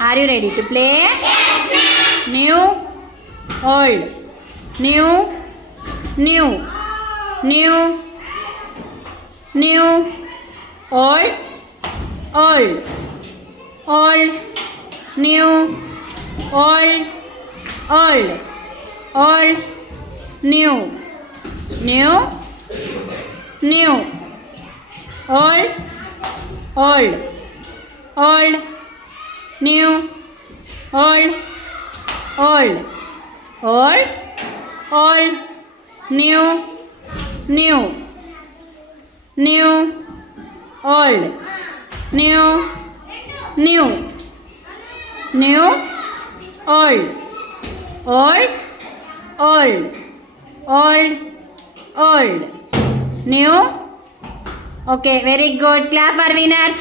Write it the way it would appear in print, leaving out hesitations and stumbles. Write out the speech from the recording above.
Are you ready to play? New, old, new, new, new, new, old, old, old, new, old, old, old, new, new, new, old, old, old, new, old, old, old, old, new, new, new, old, new, new, new, old, old, old, old, old, new. Okay, very good. Clap for winners.